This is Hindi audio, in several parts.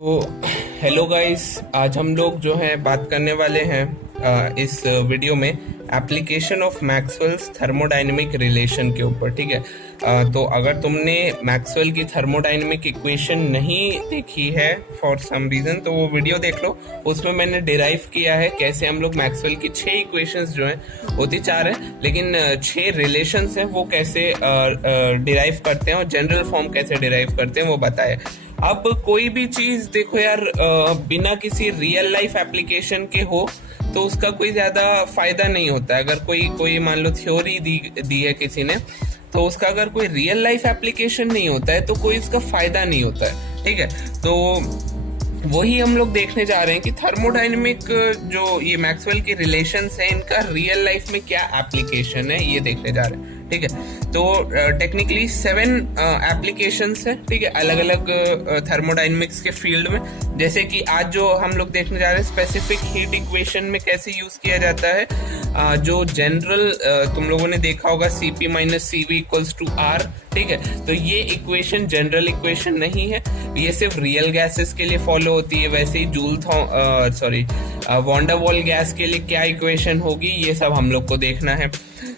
तो हेलो गाइस, आज हम लोग जो है बात करने वाले हैं इस वीडियो में application of Maxwell's thermodynamic relation के ऊपर। ठीक है, तो अगर तुमने मैक्सवेल की थर्मोडायनेमिक इक्वेशन नहीं देखी है फॉर सम रीजन, तो वो वीडियो देख लो। उसमें मैंने डिराइव किया है कैसे हम लोग मैक्सवेल की 6 इक्वेशंस जो हैं, होती 4 है लेकिन 6 रिलेशंस हैं, वो कैसे डिराइव करते हैं और जनरल फॉर्म कैसे डिराइव करते हैं वो बताया। अब कोई भी चीज देखो यार, बिना किसी रियल लाइफ एप्लीकेशन के हो तो उसका कोई ज्यादा फायदा नहीं होता है। अगर कोई मान लो थ्योरी दी है किसी ने, तो उसका अगर कोई रियल लाइफ एप्लीकेशन नहीं होता है तो कोई इसका फायदा नहीं होता है। ठीक है, तो वही हम लोग देखने जा रहे हैं कि थर्मोडायनेमिक जो ये मैक्सवेल की रिलेशंस है, इनका रियल लाइफ में क्या एप्लीकेशन है, ये देखने जा रहे हैं। ठीक है, तो टेक्निकली 7 एप्लीकेशंस है। ठीक है, अलग अलग थर्मोडायनेमिक्स के फील्ड में। जैसे कि आज जो हम लोग देखने जा रहे हैं, स्पेसिफिक हीट इक्वेशन में कैसे यूज किया जाता है। जो जनरल तुम लोगों ने देखा होगा CP - CV = R। ठीक है, तो ये इक्वेशन जनरल इक्वेशन नहीं है, ये सिर्फ रियल गैसेस के लिए फॉलो होती है। वैसे ही वॉन डेर वाल गैस के लिए क्या इक्वेशन होगी, ये सब हम लोग को देखना है।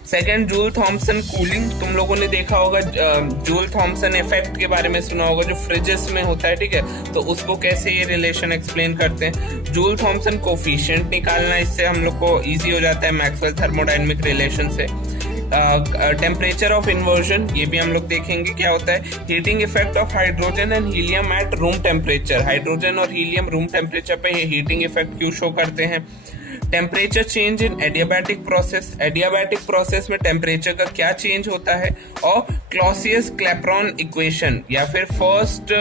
Second, Joule Thomson cooling. तुम लोगों ने देखा होगा, जूल थॉमसन इफेक्ट के बारे में सुना होगा, जो फ्रिजेस में होता है। ठीक है, तो उसको कैसे ये रिलेशन एक्सप्लेन करते हैं। जूल थॉमसन कोफिशिएंट निकालना, इससे हम लोग को इजी हो जाता है मैक्सवेल थर्मोडायनेमिक रिलेशन से। टेम्परेचर ऑफ इन्वर्जन, ये भी हम लोग देखेंगे क्या होता है। Heating effect of hydrogen and helium at room temperature. Hydrogen और हीलियम रूम टेम्परेचर पे हीटिंग इफेक्ट क्यों शो करते हैं। Temperature change in adiabatic process. Adiabatic process में टेम्परेचर का क्या चेंज होता है। और क्लॉसियस-क्लैपेरॉन इक्वेशन, या फिर first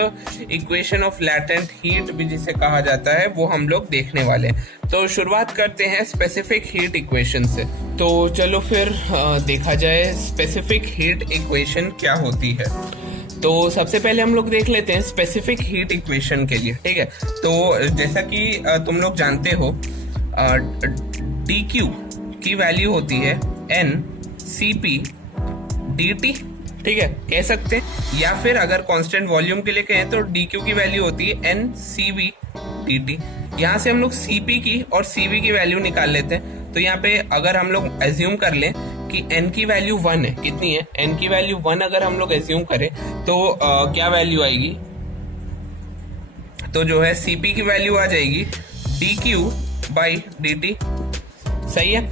equation of latent heat भी जिसे कहा जाता है, वो हम लोग देखने वाले हैं। तो शुरुआत करते हैं स्पेसिफिक हीट इक्वेशन से। तो चलो फिर देखा जाए स्पेसिफिक हीट इक्वेशन क्या होती है। तो सबसे पहले हम लोग देख लेते हैं स्पेसिफिक हीट इक्वेशन के लिए। ठीक है, तो जैसा कि तुम लोग जानते हो, dq की वैल्यू होती है NCP dt। ठीक है, कह सकते हैं, या फिर अगर कांस्टेंट वॉल्यूम के लिए कहें तो dq की वैल्यू होती है NCV dt। यहाँ से हम लोग Cp की और Cv की वैल्यू निकाल लेते हैं। तो यहाँ पे अगर हम लोग एज्यूम कर लें कि n की वैल्यू 1 है, कितनी है, n की वैल्यू 1 अगर हम लोग एज्यूम करें तो क्या वैल्यू आएगी, तो जो है Cp की वैल्यू आ जाएगी dq/dt। सही है,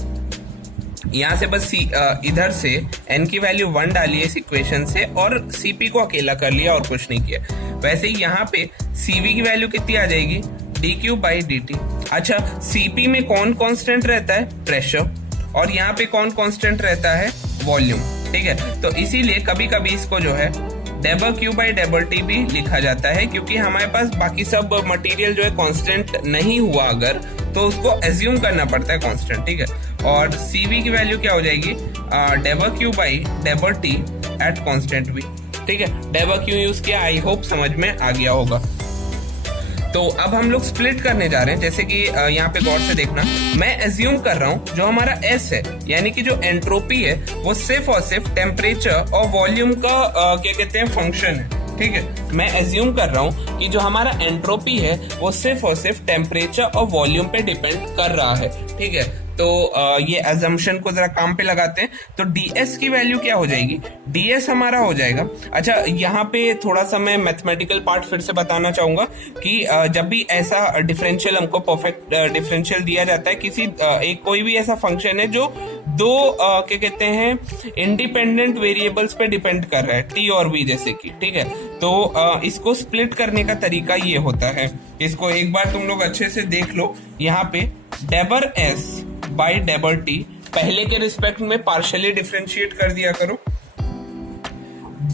यहां से बस इधर से n की वैल्यू 1 डाली है इस इक्वेशन से, और Cp को अकेला कर लिया और कुछ नहीं किया। वैसे ही यहाँ पे Cv की वैल्यू कितनी आ जाएगी, dq/dt। अच्छा, Cp में कौन कांस्टेंट रहता है, प्रेशर, और यहाँ पे कौन कांस्टेंट रहता है, वॉल्यूम। ठीक है, तो इसीलिए कभी कभी इसको जो है ΔQ/ΔT भी लिखा जाता है, क्योंकि हमारे पास बाकी सब मटेरियल जो है कांस्टेंट नहीं हुआ अगर, तो उसको एज्यूम करना पड़ता है कांस्टेंट। ठीक है, और Cv की वैल्यू क्या हो जाएगी, ΔQ/ΔT एट कांस्टेंट भी। ठीक है, ΔQ यूज किया, आई होप समझ में आ गया होगा। तो अब हम लोग स्प्लिट करने जा रहे हैं। जैसे कि यहाँ पे गौर से देखना, मैं एज्यूम कर रहा हूँ जो हमारा S है, यानी कि जो एंट्रोपी है, वो सिर्फ और सिर्फ टेम्परेचर और वॉल्यूम का क्या कहते हैं, फंक्शन है। ठीक है, मैं एज्यूम कर रहा हूँ कि जो हमारा एंट्रोपी है वो सिर्फ और सिर्फ टेम्परेचर और वॉल्यूम पे डिपेंड कर रहा है। ठीक है, तो ये अजम्पशन को जरा काम पे लगाते हैं। तो ds की वैल्यू क्या हो जाएगी, ds हमारा हो जाएगा। अच्छा, यहाँ पे थोड़ा सा मैं मैथमेटिकल पार्ट फिर से बताना चाहूंगा कि जब भी ऐसा डिफरेंशियल, हमको परफेक्ट डिफरेंशियल दिया जाता है, किसी एक कोई भी ऐसा फंक्शन है जो दो क्या कहते हैं, इंडिपेंडेंट वेरिएबल्स पे डिपेंड कर रहा है, t और v जैसे कि। ठीक है, तो इसको स्प्लिट करने का तरीका ये होता है। इसको एक बार तुम लोग अच्छे से देख लो। यहाँ पे ΔS/ΔT पहले के रिस्पेक्ट में पार्शियली डिफरेंशिएट कर दिया करो,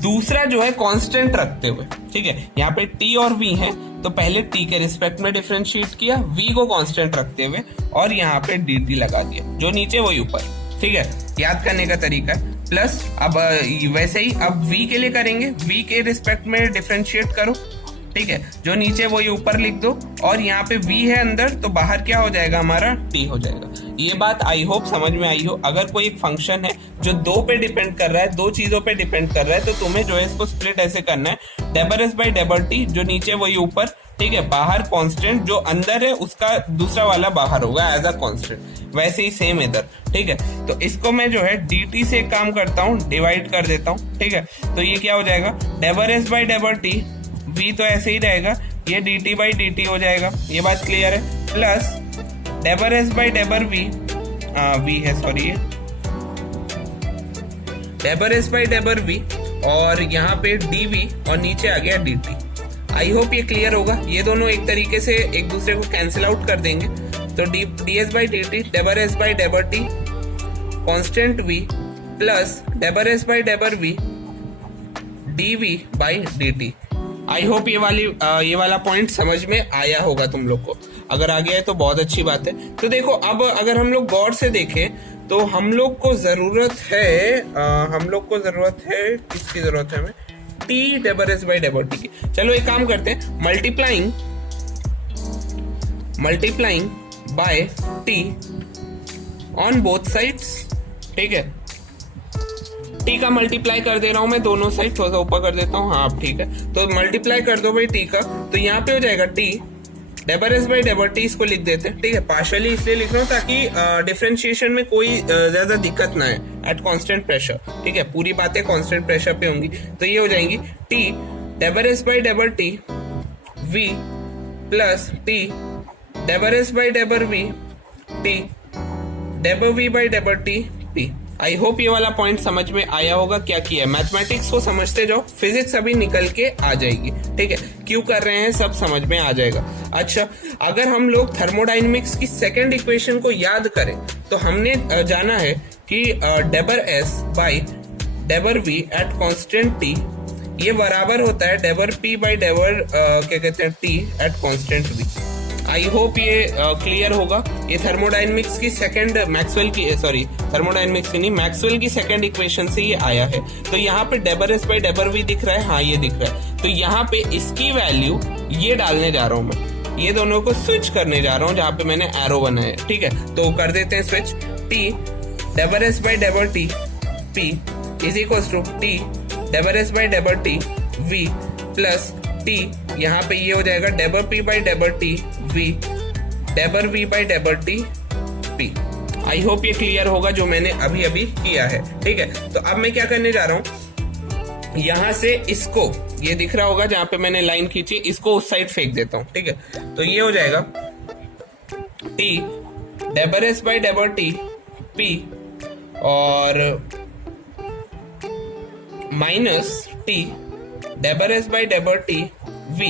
दूसरा जो है कांस्टेंट रखते हुए। ठीक है, यहाँ पे t और v है, तो पहले t के रिस्पेक्ट में डिफरेंशिएट किया, v को कांस्टेंट रखते हुए, और यहाँ पे dt लगा दिया, जो नीचे वही ऊपर। ठीक है, याद करने का तरीका है। प्लस अब वैसे ही अब v के लिए करेंगे, v के रिस्पेक्ट में डिफरेंशिएट करो, ठीक है, जो नीचे वही ऊपर लिख दो, और यहाँ पे v है अंदर, तो बाहर क्या हो जाएगा हमारा t हो जाएगा। ये बात आई होप समझ में आई हो। अगर कोई एक फंक्शन है जो दो पे डिपेंड कर रहा है, दो चीजों पे डिपेंड कर रहा है, तो तुम्हें जो है इसको स्प्लिट ऐसे करना है, डेबर एस बाई डेबर टी, जो नीचे वही ऊपर, ठीक है, बाहर कांस्टेंट, जो अंदर है उसका दूसरा वाला बाहर होगा एज अ कांस्टेंट, वैसे ही सेम इधर, ठीक है। तो इसको मैं जो है dt से एक काम करता हूँ, डिवाइड कर देता हूँ, ठीक है। तो ये क्या हो जाएगा, डेबर एस बाई डेबर टी, v तो ऐसे ही रहेगा, ये dt बाई dt हो जाएगा, ये बात क्लियर है, plus del S by del v, v है सॉरी, ये del S by del v, और यहाँ पे dv और नीचे आ गया dt। आई होप ये क्लियर होगा। ये दोनों एक तरीके से एक दूसरे को कैंसिल आउट कर देंगे, तो D S by D T, डेबर S by डेबर T, constant v, plus del S by del v, D V by D T. I hope ये वाला पॉइंट समझ में आया होगा तुम लोग को। अगर आ गया है तो बहुत अच्छी बात है। तो देखो, अब अगर हम लोग गौर से देखें तो हम लोग को जरूरत है किसकी जरूरत है हमें, टी डेबर एस बाई डेबर टी की। चलो एक काम करते हैं, multiplying by T on both sides, ठीक है। टी का मल्टीप्लाई कर दे रहा हूं मैं दोनों साइड, थोड़ा सा ऊपर कर देता हूँ, हाँ ठीक है। तो मल्टीप्लाई कर दो भाई टी का, तो यहाँ पे हो जाएगा टी डेबर एस बाई डेबर टी, इसको लिख देते हैं, ठीक है। पार्शियली इसलिए लिख रहा हूँ ताकि डिफरेंशिएशन में कोई ज्यादा दिक्कत ना है एट कांस्टेंट प्रेशर, ठीक है। पूरी बातें कांस्टेंट प्रेशर पे होंगी, तो ये हो जाएंगी T डेबर S by डेबर T V, plus T डेबर S by del V, T del V by डेबर T, P. I hope ये वाला पॉइंट समझ में आया होगा। क्या किया, मैथमेटिक्स को समझते जाओ, फिजिक्स अभी निकल के आ जाएगी, ठीक है। क्यों कर रहे हैं सब समझ में आ जाएगा। अच्छा, अगर हम लोग थर्मोडायनेमिक्स की सेकंड इक्वेशन को याद करें तो हमने जाना है कि del S by del V at constant T, ये बराबर होता है डेबर पी बाई डेबर क्या कहते हैं T at constant V. I hope ये क्लियर होगा। ये थर्मोडायनेमिक्स की सेकंड थर्मोडायनेमिक्स की नहीं, मैक्सवेल की सेकंड इक्वेशन से ये आया है। तो यहाँ पे डेबर एस बाई डेबर वी दिख रहा है, हाँ ये दिख रहा है। तो यहाँ पे इसकी वैल्यू ये डालने जा रहा हूँ मैं, ये दोनों को स्विच करने जा रहा हूँ जहाँ पे मैंने एरो बनाया है, ठीक है। तो कर देते हैं switch, T डेबर S by डेबर T P is equal to T डेबर S by डेबर T V, plus T यहाँ पे ये हो जाएगा del P by डेबर T V, डेबर V by डेबर T P. I hope ये क्लियर होगा जो मैंने अभी अभी किया है, ठीक है। तो अब मैं क्या करने जा रहा हूं, यहां से इसको, ये दिख रहा होगा जहां पे मैंने लाइन खींची, इसको उस साइड फेंक देता हूं, ठीक है। तो ये हो जाएगा T डेबर S by डेबर T P और minus T डेबर S by डेबर T V,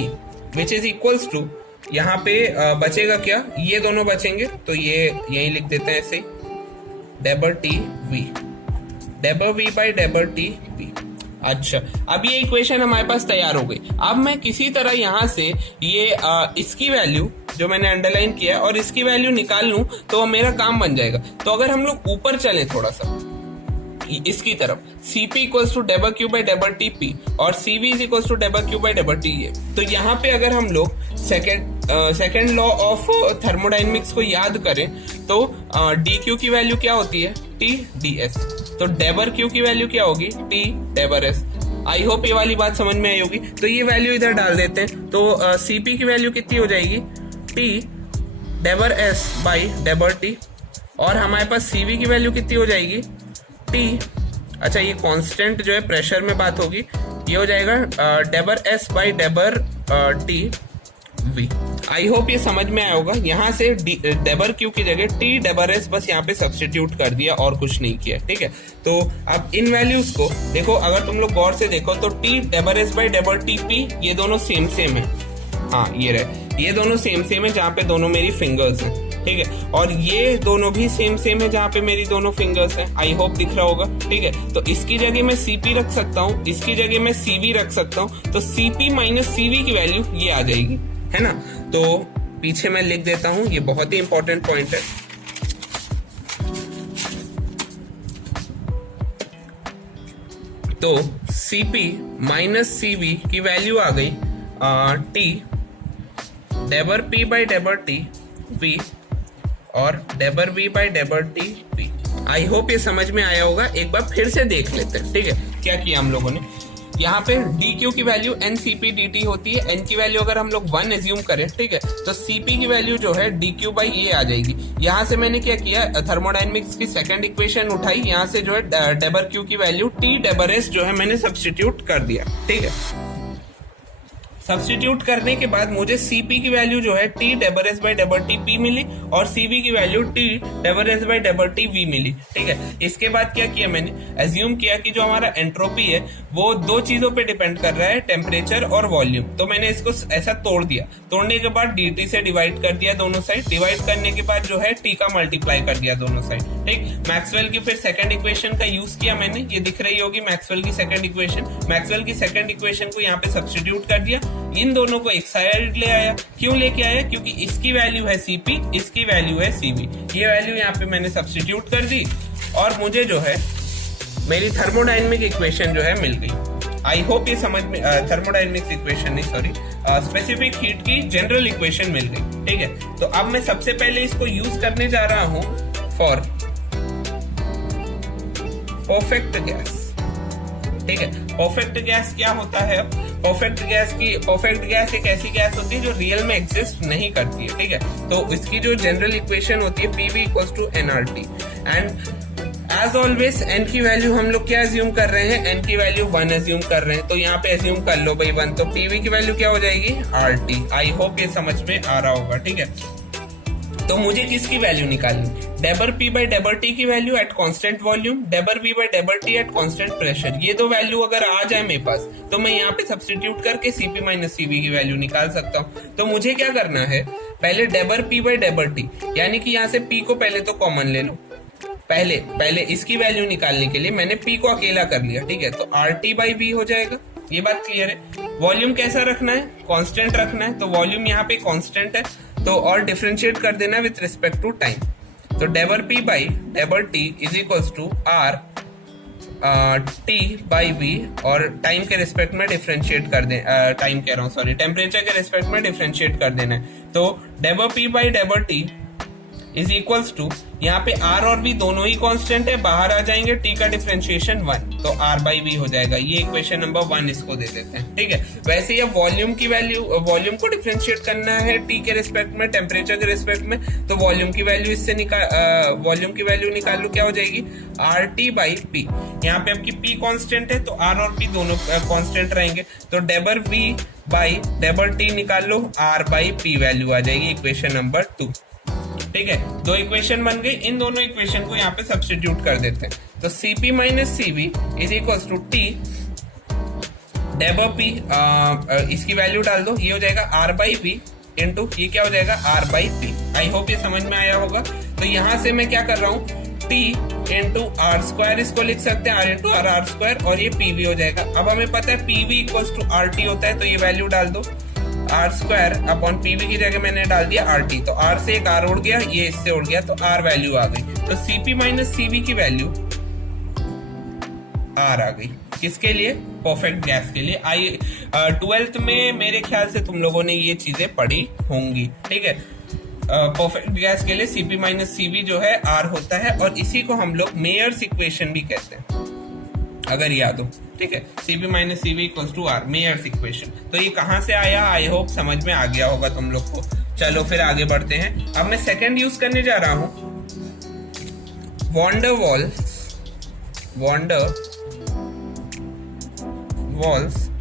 which is equals to, यहाँ पे बचेगा क्या, ये दोनों बचेंगे, तो ये यही लिख देते हैं ऐसे, डेबर T V, डेबर V by डेबर T V. अच्छा, अब ये इक्वेशन हमारे पास तैयार हो गई। अब मैं किसी तरह यहाँ से ये इसकी वैल्यू जो मैंने अंडरलाइन किया और इसकी वैल्यू निकाल लूं तो मेरा काम बन जाएगा। तो अगर हम लोग ऊपर चलें थोड़ा सा इसकी तरफ, Cp इक्वल्स टू डेबर क्यू बाई डेबर टी पी और Cv इज इक्वल्स टू डेबर क्यू बाई डेबर टी ए। तो यहाँ पे अगर हम लोग सेकेंड लॉ ऑफ थर्मोडायनेमिक्स को याद करें तो डी क्यू की वैल्यू क्या होती है, टी डी एस। तो डेबर क्यू की वैल्यू क्या होगी, टी डेबर एस। आई होप ये वाली बात समझ में आई होगी। तो ये वैल्यू इधर डाल देते हैं, तो Cp की वैल्यू कितनी हो जाएगी, टी डेबर एस बाई डेबर टी, और हमारे पास Cv की वैल्यू कितनी हो जाएगी, टी, अच्छा ये कांस्टेंट जो है प्रेशर में बात होगी, ये हो जाएगा डेबर S by डेबर T V. I hope ये समझ में आया होगा। यहाँ से डेबर क्यू की जगह टी डेबर एस बस यहाँ पे सब्स्टिट्यूट कर दिया और कुछ नहीं किया, ठीक है। तो अब इन वैल्यूज को देखो, अगर तुम लोग गौर से देखो तो T डेबर S by डेबर T P ये दोनों सेम है, हाँ ये रहे, ये दोनों सेम है जहाँ पे दोनों मेरी फिंगर्स हैं, ठीक है। और ये दोनों भी सेम है जहाँ पे मेरी दोनों फिंगर्स हैं। आई होप दिख रहा होगा, ठीक है। तो इसकी जगह मैं Cp रख सकता हूँ, इसकी जगह मैं Cv रख सकता हूँ, तो Cp माइनस Cv की वैल्यू ये आ जाएगी, है ना। तो पीछे मैं लिख देता हूँ, ये बहुत ही इंपॉर्टेंट पॉइंट है। तो Cp माइनस Cv की वैल्यू आ गई टी डेबर पी बाई डेबर टी वी और डेबर V by डेबर T V. I hope ये समझ में आया होगा। एक बार फिर से देख लेते हैं, ठीक है, क्या किया हम लोगों ने। यहाँ पे डी क्यू की value N C P D T होती है। एन की वैल्यू अगर हम लोग 1 एज्यूम करें, ठीक है, तो सी पी की वैल्यू जो है डी क्यू बाई ए आ जाएगी। यहाँ से मैंने क्या किया, थर्मोडाइनमिक्स की सेकंड इक्वेशन उठाई, यहाँ से जो है डेबर क्यू की वैल्यू टी डेबर एस जो है मैंने सब्स्टिट्यूट कर दिया, ठीक है। सब्स्टिट्यूट करने के बाद मुझे Cp की वैल्यू जो है T डेबर एस बाई डेबर टी पी मिली और Cv की वैल्यू T डेबर एस बाई डेबर टी वी मिली, ठीक है। इसके बाद क्या किया मैंने, एज्यूम किया कि जो हमारा एंट्रोपी है वो दो चीजों पे डिपेंड कर रहा है, टेम्परेचर और वॉल्यूम। तो मैंने इसको ऐसा तोड़ दिया। तोड़ने के बाद dt से डिवाइड कर दिया दोनों साइड। डिवाइड करने के बाद जो है T का मल्टीप्लाई कर दिया दोनों साइड, ठीक। मैक्सवेल की फिर सेकंड इक्वेशन का यूज किया मैंने, ये दिख रही होगी मैक्सवेल की सेकंड इक्वेशन। मैक्सवेल की सेकंड इक्वेशन को यहाँ पे सब्स्टिट्यूट कर दिया, इन दोनों को एक साइड ले आया। क्यों लेके आया, क्योंकि इसकी वैल्यू है Cp, इसकी वैल्यू है Cv। ये वैल्यू यहाँ पे मैंने सब्स्टिट्यूट कर दी और मुझे जो है मेरी थर्मोडायनेमिक इक्वेशन जो है मिल गई। आई होप ये समझ में, थर्मोडायनेमिक्स इक्वेशन नहीं, सॉरी, स्पेसिफिक हीट की जनरल इक्वेशन मिल गई, ठीक है। तो अब मैं सबसे पहले इसको यूज करने जा रहा हूं फॉर परफेक्ट गैस, ठीक है। परफेक्ट गैस क्या होता है? परफेक्ट गैस एक ऐसी गैस होती है जो रियल में एग्जिस्ट नहीं करती है, ठीक है। तो इसकी जो जनरल इक्वेशन होती है PV equals to nRT and as always n की वैल्यू हम लोग क्या एज्यूम कर रहे हैं, n की वैल्यू 1 एज्यूम कर रहे हैं। तो यहाँ पे एज्यूम कर लो भाई 1, तो PV की वैल्यू क्या हो जाएगी, RT। आई होप ये समझ में आ रहा होगा, ठीक है। तो मुझे किसकी वैल्यू निकालनी, डेबर पी बाई डेबर टी की वैल्यू एट कांस्टेंट वॉल्यूम, डेबर V by डेबर T at constant pressure. ये दो वैल्यू अगर आ जाए मेरे पास तो मैं यहाँ पे सब्स्टिट्यूट करके Cp माइनस Cv की वैल्यू निकाल सकता हूँ। तो मुझे क्या करना है, पहले डेबर पी बाई डेबर टी, यानी कि यहाँ से P को पहले तो कॉमन ले लो। पहले इसकी वैल्यू निकालने के लिए मैंने P को अकेला कर लिया, ठीक है। तो RT बाई V हो जाएगा, ये बात क्लियर है। वॉल्यूम कैसा रखना है, कांस्टेंट रखना है। तो वॉल्यूम यहाँ पे कांस्टेंट है, तो और डिफरेंशिएट कर देना विथ रिस्पेक्ट टू टाइम। तो डेबर P by डेबर T is equals to R T by V, और टाइम के रिस्पेक्ट में डिफरेंशिएट कर दे, टाइम कह रहा हूँ सॉरी, टेम्परेचर के रिस्पेक्ट में डिफरेंशिएट कर देना है। तो डेबर P by डेबर T is equals to, यहाँ पे R और V दोनों ही कांस्टेंट है, बाहर आ जाएंगे, T का डिफरेंशिएशन 1, तो R बाई V हो जाएगा। ये इक्वेशन नंबर 1 इसको दे देते हैं, ठीक है। वैसे ही वॉल्यूम की वैल्यू, वॉल्यूम को डिफरेंशिएट करना है T के रिस्पेक्ट में, टेम्परेचर के रिस्पेक्ट में, तो वॉल्यूम की वैल्यू इससे वॉल्यूम की वैल्यू निकाल लो, क्या हो जाएगी, RT बाई P। यहाँ पे आपकी P कांस्टेंट है तो R और P दोनों कांस्टेंट रहेंगे, तो डेबर V बाई डेबर T निकाल लो, R बाई P वैल्यू आ जाएगी, इक्वेशन नंबर 2, ठीक है। दो इक्वेशन बन गई, इन दोनों इक्वेशन को यहाँ पे सब्स्टिट्यूट कर देते हैं। तो Cp minus Cv is equals to T डेबर P, इसकी वैल्यू डाल दो, ये हो जाएगा R बाई V इंटू ये क्या हो जाएगा, R by P। I hope ये समझ में आया होगा। तो यहाँ से मैं क्या कर रहा हूँ, T इंटू आर स्क्वायर इसको लिख सकते हैं, R इंटू आर स्क्वायर, और ये PV हो जाएगा। अब हमें पता है PV इक्वल्स टू RT होता है, तो ये वैल्यू डाल दो, R स्क्वायर अपॉन PV की जगह मैंने डाल दिया RT, तो R से एक R उड़ गया, ये इससे उड़ गया, तो R वैल्यू आ गई। तो Cp माइनस Cv की वैल्यू R आ गई, किसके लिए, परफेक्ट गैस के लिए। 12th में मेरे ख्याल से तुम लोगों ने ये चीजें पढ़ी होंगी, ठीक है। परफेक्ट गैस के लिए Cp माइनस Cv जो है R होता है, और इसी को हम लोग मेयर्स इक्वेशन भी कहते हैं, अगर याद हो, ठीक है। Cp minus Cv equals to R, Mayer's equation. तो ये कहां से आया, आई होप समझ में आ गया होगा तुम लोग को। चलो फिर आगे बढ़ते हैं। अब मैं सेकंड यूज करने जा रहा हूं, वॉन डर वॉल्स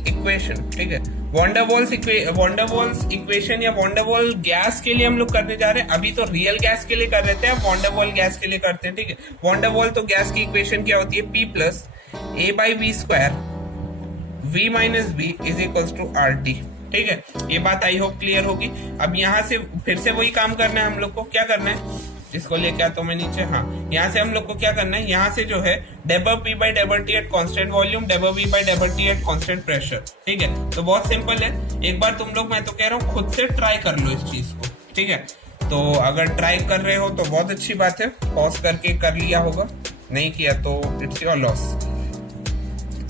इक्वेशन, ठीक है। वॉन डर वॉल्स इक्वेशन या वॉन डर वॉल गैस के लिए हम लोग करने जा रहे हैं। अभी तो रियल गैस के लिए कर रहे थे, अब वॉन डर वॉल गैस के लिए करते हैं, ठीक है। वॉन डर वॉल तो गैस की इक्वेशन क्या होती है, P plus A by V square V minus V is equals to RT, ठीक है। ये बात आई होप क्लियर होगी। अब यहाँ से फिर से वही काम करना है हम लोग को, क्या करना है, इसको लेके आता हूं मैं नीचे, हाँ। यहाँ से हम लोग को क्या करना है, यहाँ से जो है डेबर P बाई डेबर T एट कांस्टेंट वॉल्यूम, डेबर V बाई डेबर T एट कांस्टेंट प्रेशर, ठीक है। तो बहुत सिंपल है, एक बार तुम लोग, मैं तो कह रहा हूँ खुद से ट्राई कर लो इस चीज को, ठीक है। तो अगर ट्राई कर रहे हो तो बहुत अच्छी बात है, पॉज करके कर लिया होगा, नहीं किया तो इट्स योर लॉस।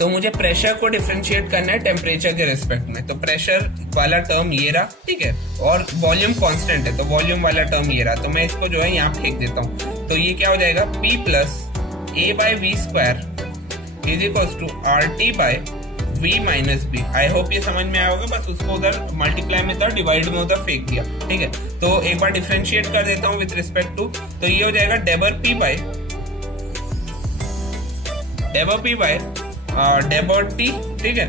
तो मुझे प्रेशर को डिफरेंशिएट करना है टेम्परेचर के रिस्पेक्ट में, तो प्रेशर वाला टर्म ये रहा, ठीक है, और वॉल्यूम कांस्टेंट है तो वॉल्यूम वाला टर्म ये रहा, तो मैं इसको जो है यहाँ फेंक देता हूँ। तो ये क्या हो जाएगा, P plus A by V square is equals to RT by V minus B. I hope ये समझ में आया होगा, बस उसको उधर मल्टीप्लाई में था, डिवाइड में उधर फेंक दिया, ठीक है। तो एक बार डिफरेंशिएट कर देता हूँ विद रिस्पेक्ट टू, तो ये हो जाएगा डेबर P बाई डेबर T, ठीक है,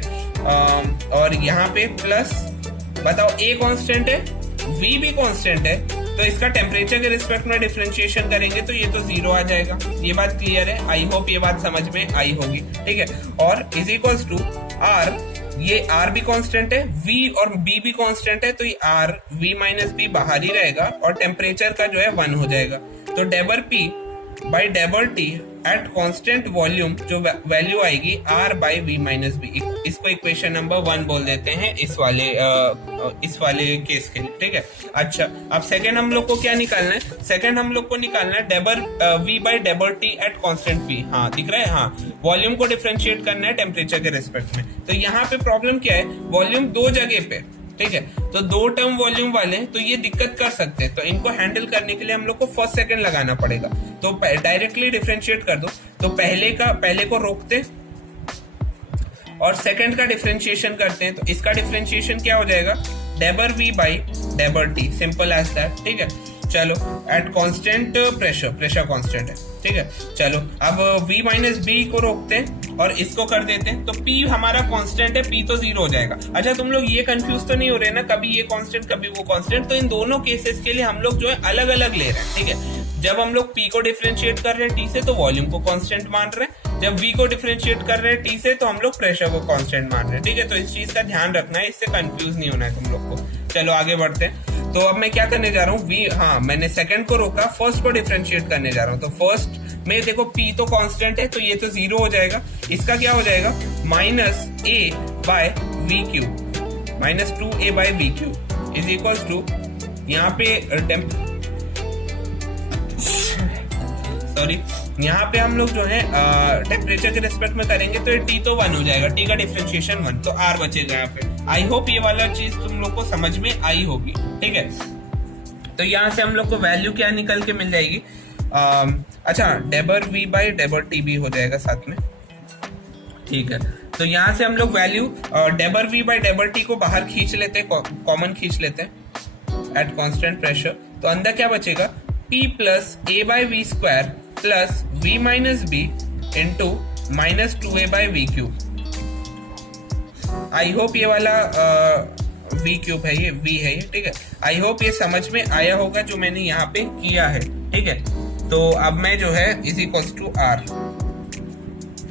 और यहाँ पे प्लस बताओ A कांस्टेंट है, V भी कांस्टेंट है, तो इसका टेम्परेचर के रिस्पेक्ट में डिफरेंशिएशन करेंगे तो ये तो 0 आ जाएगा। ये बात क्लियर है, आई होप ये बात समझ में आई होगी, ठीक है। और इज इक्वल्स टू R, ये R भी कांस्टेंट है, V और B भी कांस्टेंट है, तो ये R V माइनस बी बाहर ही रहेगा और टेम्परेचर का जो है 1 हो जाएगा। तो डेबर P बाई डेबर T एट कांस्टेंट वॉल्यूम जो वैल्यू आएगी R by V minus b, इसको इक्वेशन नंबर 1 बोल देते हैं इस वाले केस के लिए, ठीक है। अच्छा, अब सेकंड हम लोग को क्या निकालना है, सेकंड हम लोग को निकालना है डेबर V बाई डेबर T एट कांस्टेंट P। हाँ दिख रहा है, हाँ, वॉल्यूम को डिफरेंशिएट करना है टेम्परेचर के रिस्पेक्ट में। तो यहाँ पे प्रॉब्लम क्या है, वॉल्यूम दो जगह पे, ठीक है, तो दो टर्म वॉल्यूम वाले तो ये दिक्कत कर सकते हैं, तो इनको हैंडल करने के लिए हम लोग को फर्स्ट सेकंड लगाना पड़ेगा। तो डायरेक्टली डिफरेंशिएट कर दो, तो पहले को रोकते और सेकंड का डिफरेंशिएशन करते हैं, तो इसका डिफरेंशिएशन क्या हो जाएगा, डेबर V बाई डेबर T, सिंपल एज दैट, ठीक है। चलो एट कांस्टेंट प्रेशर कांस्टेंट है, ठीक है। चलो अब V माइनस बी को रोकते हैं और इसको कर देते हैं, तो P हमारा कांस्टेंट है, P तो 0 हो जाएगा। अच्छा, तुम लोग ये कंफ्यूज तो नहीं हो रहे ना, कभी ये कांस्टेंट कभी वो कांस्टेंट, तो इन दोनों केसेस के लिए हम लोग जो है अलग अलग ले रहे हैं, ठीक है। जब हम लोग P को डिफरेंशिएट कर रहे हैं T से तो वॉल्यूम को कांस्टेंट मान रहे हैं, जब V को डिफरेंशिएट कर रहे हैं T से तो हम लोग प्रेशर को कांस्टेंट मान रहे हैं, ठीक है। तो इस चीज का ध्यान रखना है, इससे कंफ्यूज नहीं होना है तुम लोग को। चलो आगे बढ़ते हैं। तो अब मैं क्या करने जा रहा हूँ, हाँ मैंने सेकंड को रोका, फर्स्ट को डिफरेंशिएट करने जा रहा हूँ। तो फर्स्ट में देखो P तो कांस्टेंट है, तो ये तो 0 हो जाएगा, इसका क्या हो जाएगा, minus A by V cube, minus 2A by V cube is equals to, यहाँ पे यहाँ पे हम लोग जो है टेम्परेचर के रिस्पेक्ट में करेंगे तो T तो 1 हो जाएगा, T का डिफरेंशिएशन 1, तो R बचेगा यहाँ पे। आई होप ये वाला चीज तुम लोग को समझ में आई होगी, ठीक है। तो यहाँ से हम लोग को वैल्यू क्या निकल के मिल जाएगी, अच्छा डेबर V बाई डेबर T भी हो जाएगा साथ में, ठीक है। तो यहाँ से हम लोग वैल्यू डेबर V बाई डेबर T को बाहर खींच लेते हैं, कॉमन खींच लेते हैं एट कांस्टेंट प्रेशर, तो अंदर क्या बचेगा, P plus A by V square plus V minus B into minus 2A by V cube. I hope ये वाला V क्यूब है, ये V है ये, ठीक है। आई होप ये समझ में आया होगा जो मैंने यहाँ पे किया है, ठीक है। तो अब मैं जो है इज इक्वल्स टू R,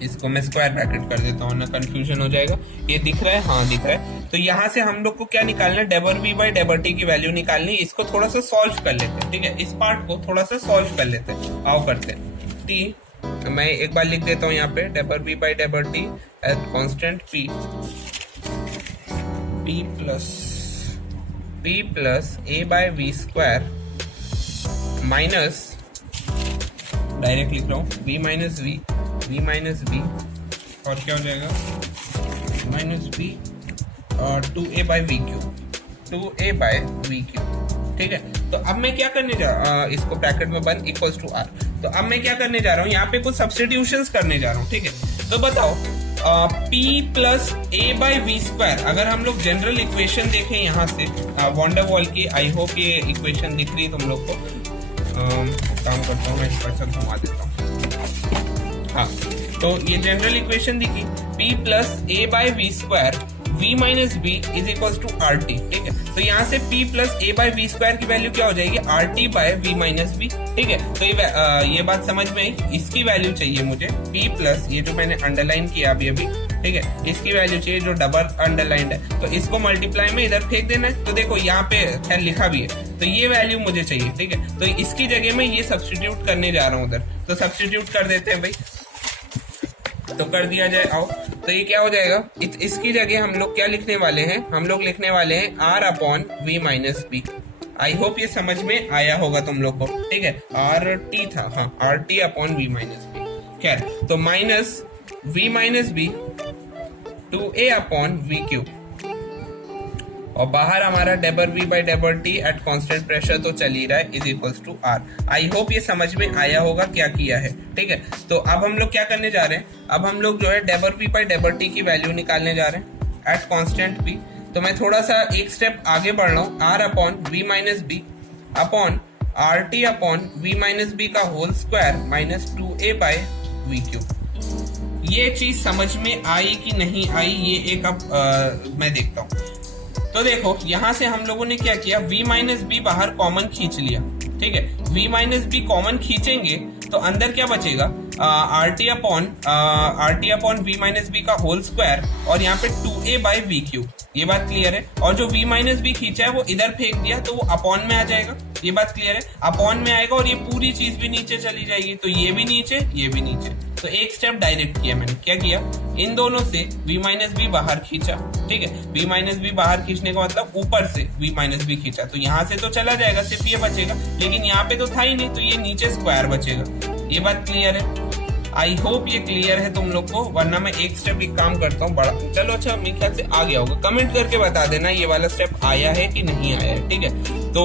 इसको मैं स्क्वायर ब्रैकेट कर देता हूँ ना, कंफ्यूजन हो जाएगा। ये दिख रहा है, हाँ दिख रहा है। तो यहाँ से हम लोग को क्या निकालना है, डेबर V बाई डेबर T की वैल्यू निकालनी, इसको थोड़ा सा सॉल्व कर लेते हैं, ठीक है। इस पार्ट को थोड़ा सा सॉल्व कर लेते हैं, आओ करते हैं। T मैं एक बार लिख देता हूँ यहाँ पे, डेबर V बाई डेबर T at constant P plus A by V square minus, direct लिख रहा हूँ, V माइनस V और क्या हो जाएगा, माइनस B और 2A बाई वी क्यू, ठीक है। तो अब मैं क्या करने जा रहा हूँ, इसको ब्रैकेट में बंद, इक्वल्स टू R। तो अब मैं क्या करने जा रहा हूँ, यहाँ पे कुछ सब्स्टिट्यूशंस करने जा रहा हूँ, ठीक है। तो बताओ P plus A by V square, अगर हम लोग जनरल इक्वेशन देखें यहाँ से वॉन्डर वॉल की, आई होप ये इक्वेशन दिख रही है तुम लोग को, काम करता हूँ मैं, इस पर घुमा देता हूँ, हाँ। तो ये जनरल इक्वेशन दिखी, P plus A by V square V minus B is equal to RT, ठीक है। तो यहाँ से P plus A by V square की वैल्यू क्या हो जाएगी, RT by V minus B, ठीक है। तो ये बात समझ में आई, इसकी वैल्यू चाहिए मुझे, P प्लस ये जो मैंने अंडरलाइन किया अभी, ठीक है, इसकी वैल्यू चाहिए जो डबल अंडरलाइंड है, तो इसको मल्टीप्लाई में इधर फेंक देना है। तो देखो यहाँ पे खैर लिखा भी है, तो ये वैल्यू मुझे चाहिए, ठीक है। तो इसकी जगह में ये सब्स्टिट्यूट करने जा रहा हूँ उधर, तो सब्स्टिट्यूट कर देते हैं भाई, तो कर दिया जाए, आओ। तो ये क्या हो जाएगा, इसकी जगह हम लोग क्या लिखने वाले हैं, हम लोग लिखने वाले हैं R upon V minus B. I hope ये समझ में आया होगा तुम लोग को, ठीक है। RT था, हाँ, RT upon V minus b, खैर। तो minus V minus b 2a upon V cube, और बाहर हमारा डेबर V by डेबर T at constant pressure तो चल ही रहा है, is equals to R. I hope ये समझ में आया होगा क्या किया है, ठीक है। तो अब हम लोग क्या करने जा रहे हैं, अब हम लोग जो है डेबर वी बाई डेबर टी की वैल्यू निकालने जा रहे हैं एट कांस्टेंट पी। तो मैं थोड़ा सा एक स्टेप आगे बढ़ रहा हूँ, R upon V minus b upon R T upon V minus B का whole square minus 2a by V cube. ये चीज समझ में आई कि नहीं आई, ये एक अब मैं देखता हूँ। तो देखो यहां से हम लोगों ने क्या किया, v माइनस बी बाहर कॉमन खींच लिया, ठीक है। v माइनस बी कॉमन खींचेंगे तो अंदर क्या बचेगा, R T upon V minus B का होल स्क्वायर और यहाँ पे 2a बाई वी क्यूब। ये बात क्लियर है। और जो v माइनस बी खींचा है वो इधर फेंक दिया तो वो अपॉन में आ जाएगा, ये बात क्लियर है। अपॉन में आएगा और ये पूरी चीज भी नीचे चली जाएगी, तो ये भी नीचे ये भी नीचे। तो एक स्टेप डायरेक्ट किया मैंने, क्या किया, इन दोनों से v माइनस बी बाहर खींचा, ठीक है। v माइनस बी बाहर खींचने का मतलब ऊपर से v माइनस बी खींचा, तो यहाँ से तो चला जाएगा, सिर्फ ये बचेगा, लेकिन यहाँ पे तो था ही नहीं, तो ये नीचे स्क्वायर बचेगा। ये बात क्लियर है। आई होप ये क्लियर है तुम लोग को, वरना मैं एक स्टेप एक काम करता हूँ बड़ा। चलो अच्छा, मेरे ख्याल से आ गया होगा, कमेंट करके बता देना ये वाला स्टेप आया है कि नहीं आया है, ठीक है। तो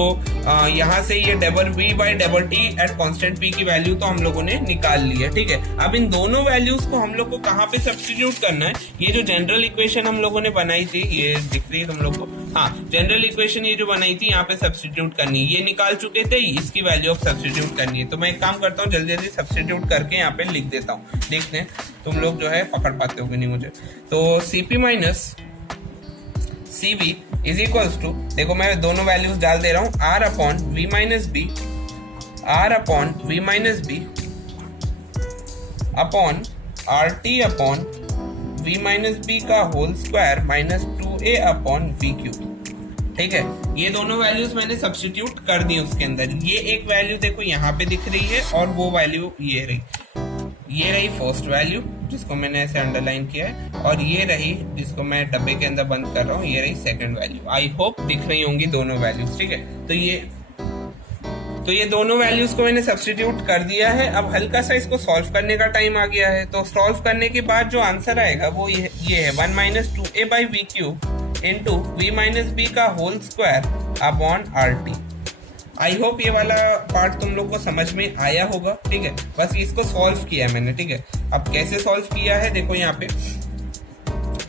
यहाँ से ये डेबर v by डेबर T at constant p की वैल्यू तो हम लोगों ने निकाल ली है, ठीक है। अब इन दोनों वैल्यूज को हम लोग को कहाँ पे सब्स्टिट्यूट करना है, ये जो जनरल इक्वेशन हम लोगों ने बनाई थी, ये दिख रही है तुम लोग को, हाँ, जनरल इक्वेशन ये जो बनाई थी यहाँ पे सब्स्टिट्यूट करनी है। ये निकाल चुके थे, इसकी वैल्यू ऑफ सब्स्टिट्यूट करनी है। तो मैं एक काम करता हूँ, जल्दी जल्दी सब्स्टिट्यूट करके यहाँ पे लिख देता हूँ, देखते हैं तुम लोग जो है पकड़ पाते हो कि नहीं मुझे। तो cp minus cv is equals to, देखो मैं दोनों वैल्यूज डाल दे रहा हूँ, r upon V minus b, r upon V minus b upon R T upon V minus B का whole square minus 2a upon V cube, ठीक है। ये दोनों वैल्यूज मैंने सब्स्टिट्यूट कर दी उसके अंदर। ये एक वैल्यू देखो यहाँ पे दिख रही है और वो वैल्यू ये रही फर्स्ट वैल्यू जिसको मैंने ऐसे अंडरलाइन किया है, और ये रही जिसको मैं डब्बे के अंदर बंद कर रहा हूँ, ये रही सेकंड वैल्यू। आई होप दिख रही होंगी दोनों वैल्यूज, ठीक है। तो ये दोनों वैल्यूज को मैंने सब्स्टिट्यूट कर दिया है। अब हल्का सा इसको सॉल्व करने का टाइम आ गया है। तो सॉल्व करने के बाद जो आंसर आएगा वो ये है 1 minus 2a by V cube into V minus B का whole square upon R T. I hope ये वाला पार्ट तुम लोग को समझ में आया होगा, ठीक है। बस इसको सॉल्व किया है मैंने, ठीक है। अब कैसे सॉल्व किया है देखो, यहाँ पे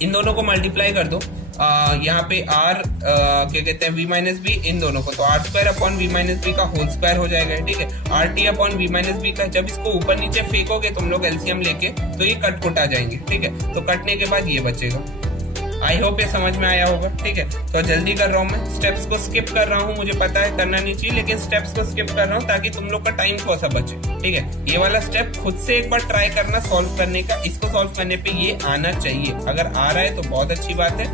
इन दोनों को मल्टीप्लाई कर दो, यहाँ पे r क्या कहते हैं v माइनस बी, इन दोनों को तो R square upon V minus B का होल स्क्वायर हो जाएगा, ठीक है। R T upon V minus B का, जब इसको ऊपर नीचे फेंकोगे तुम लोग एलसीएम लेके तो ये कट आ जाएंगे, ठीक है। तो कटने के बाद ये बचेगा। आई होप ये समझ में आया होगा, ठीक है। तो जल्दी कर रहा हूँ मैं, स्टेप्स को स्किप कर रहा हूँ, मुझे पता है करना नहीं चाहिए, लेकिन स्टेप्स को स्किप कर रहा हूँ ताकि तुम लोग का टाइम थोड़ा सा बचे, ठीक है। ये वाला स्टेप खुद से एक बार ट्राई करना सॉल्व करने का, इसको सॉल्व करने पे ये आना चाहिए। अगर आ रहा है तो बहुत अच्छी बात है,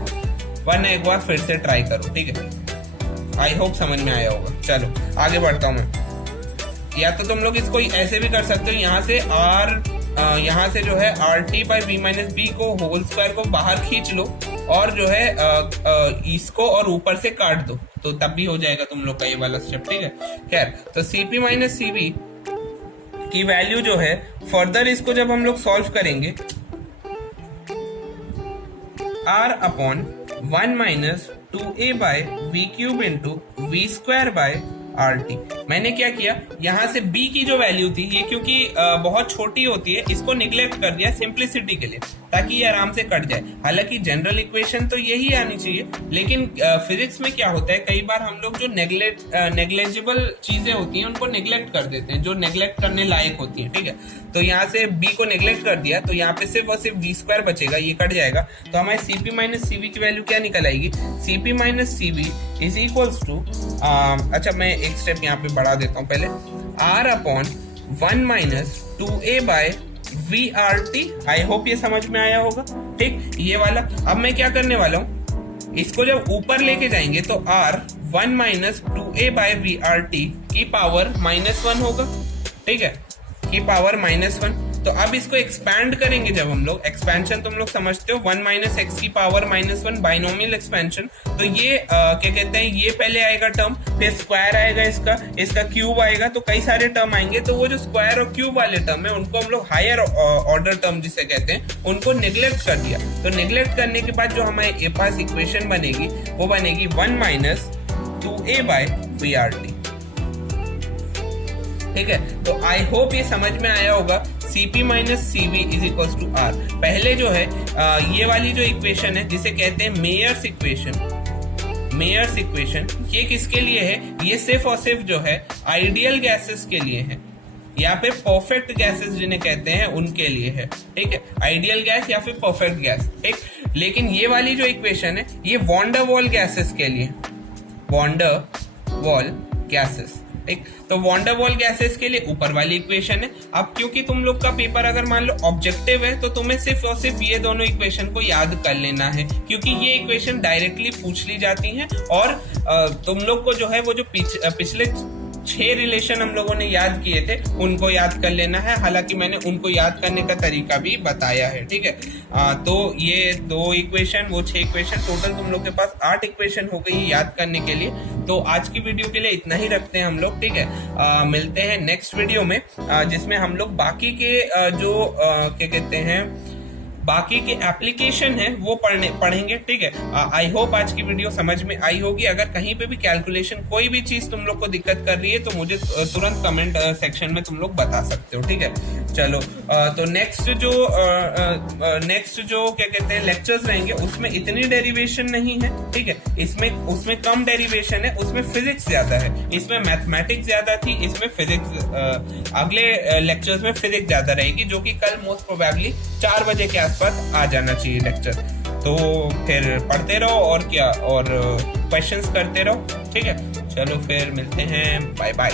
वरना एक बार फिर से ट्राई करो, ठीक है। आई होप समझ में आया होगा। चलो आगे बढ़ता हूँ मैं। या तो तुम लोग इसको ऐसे भी कर सकते हो, यहाँ से जो है R T by V minus B को होल स्क्वायर को बाहर खींच लो और जो है इसको और ऊपर से काट दो, तो तब भी हो जाएगा तुम लोग का ये वाला स्टेप, ठीक है। खैर, तो cp माइनस cv की वैल्यू जो है फर्दर इसको जब हम लोग सॉल्व करेंगे, r upon 1 minus 2a by V cube into V square by R T. मैंने क्या किया, यहाँ से b की जो वैल्यू थी, ये क्योंकि बहुत छोटी होती है, इसको निग्लेक्ट कर दिया सिंप्लिसिटी के लिए, ताकि ये आराम से कट जाए। हालांकि जनरल इक्वेशन तो यही आनी चाहिए, लेकिन फिजिक्स में क्या होता है, कई बार हम लोग जो नेग्लेजिबल चीजें होती हैं उनको नेग्लेक्ट कर देते हैं, जो नेग्लेक्ट करने लायक होती है, ठीक है। तो यहाँ से b को नेग्लेक्ट कर दिया, तो यहाँ पे सिर्फ और सिर्फ वी स्क्वायर बचेगा, ये कट जाएगा। तो हमारे cp माइनस cv की वैल्यू क्या निकल आएगी, cp minus cv is equals to, अच्छा मैं एक स्टेप यहाँ पे बढ़ा देता हूँ पहले, r upon 1 minus 2a by V R T. I hope ये समझ में आया होगा, ठीक। ये वाला अब मैं क्या करने वाला हूँ, इसको जब ऊपर लेके जाएंगे तो r 1 minus 2a by V R T की पावर -1 होगा, ठीक है, की पावर -1। तो अब इसको एक्सपैंड करेंगे जब हम लोग, एक्सपेंशन तुम लोग समझते हो, 1 माइनस एक्स की पावर -1 बाइनोमियल एक्सपेंशन। तो ये क्या कहते हैं, ये पहले आएगा टर्म, फिर स्क्वायर आएगा इसका क्यूब आएगा, तो कई सारे टर्म आएंगे। तो वो जो स्क्वायर और क्यूब वाले टर्म है उनको हम लोग हायर ऑर्डर टर्म जिसे कहते हैं उनको निगलेक्ट कर दिया। तो निगलेक्ट करने के बाद जो हमारे पास इक्वेशन बनेगी वो बनेगी 1 माइनस 2a बाय VRT। ठीक है, तो आई होप ये समझ में आया होगा। Cp minus CV is equal to R। पहले जो है ये वाली जो इक्वेशन है जिसे कहते हैं मेयर्स इक्वेशन, ये किसके लिए है? ये सिर्फ और सिर्फ जो है आइडियल गैसेस के लिए है, या फिर परफेक्ट गैसेस जिन्हें कहते हैं उनके लिए है। ठीक है, आइडियल गैस या फिर परफेक्ट गैस। ठीक, लेकिन ये वाली जो इक्वेशन है ये वॉन डेर वाल गैसेस के लिए, वॉन डेर वाल गैसेस। ठीक, तो वॉन डेर वाल गैसेस के लिए ऊपर वाली इक्वेशन है। अब क्योंकि तुम लोग का पेपर अगर मान लो ऑब्जेक्टिव है तो तुम्हें सिर्फ और सिर्फ ये दोनों इक्वेशन को याद कर लेना है, क्योंकि ये इक्वेशन डायरेक्टली पूछ ली जाती हैं। और तुम लोग को जो है वो जो पिछले 6 रिलेशन हम लोगों ने याद किए थे उनको याद कर लेना है। हालांकि मैंने उनको याद करने का तरीका भी बताया है। ठीक है, तो ये 2 इक्वेशन, वो 6 इक्वेशन, टोटल तुम लोग के पास 8 इक्वेशन हो गई याद करने के लिए। तो आज की वीडियो के लिए इतना ही रखते हैं हम लोग। ठीक है, मिलते हैं नेक्स्ट वीडियो में जिसमें हम लोग बाकी के जो क्या कहते हैं बाकी के एप्लीकेशन है वो पढ़ेंगे। ठीक है, आई होप आज की वीडियो समझ में आई होगी। अगर कहीं पे भी कैलकुलेशन कोई भी चीज तुम लोग को दिक्कत कर रही है तो मुझे तुरंत कमेंट सेक्शन में तुम लोग बता सकते हो। ठीक है, चलो तो नेक्स्ट जो क्या कहते हैं लेक्चर्स रहेंगे उसमें इतनी डेरिवेशन नहीं है। ठीक है, उसमें कम डेरिवेशन है, उसमें फिजिक्स ज्यादा है, इसमें मैथमेटिक्स ज्यादा थी, इसमें फिजिक्स अगले लेक्चर्स में फिजिक्स ज्यादा रहेगी, जो कि कल मोस्ट प्रोबेबली 4 बजे के आसपास आ जाना चाहिए लेक्चर। तो फिर पढ़ते रहो और क्या, और क्वेश्चंस करते रहो। ठीक है, चलो फिर मिलते हैं, बाय बाय।